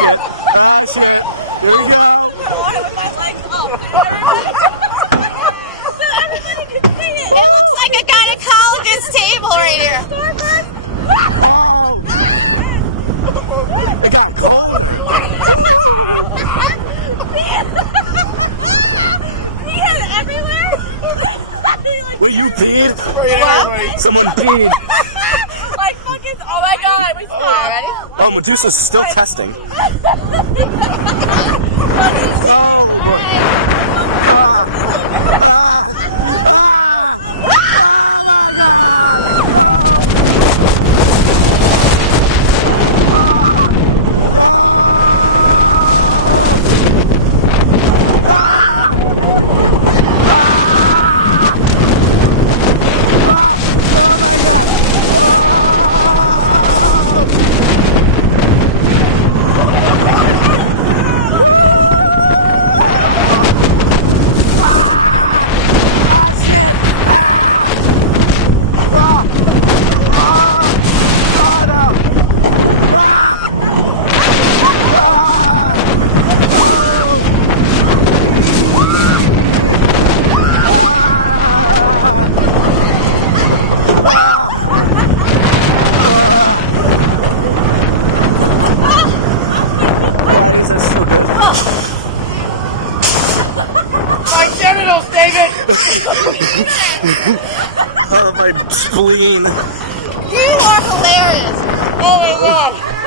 shit. Ah, shit. There we go. With my legs up. So everybody can see it. It looks like a gynecologist table right here. It got cold. He had it everywhere. Wait, you peed? Well, Someone peed. like fucking, oh my god, we stopped. Ready? Oh, Medusa's still testing. My genitals, David! Oh, my spleen. You are hilarious. Oh my god!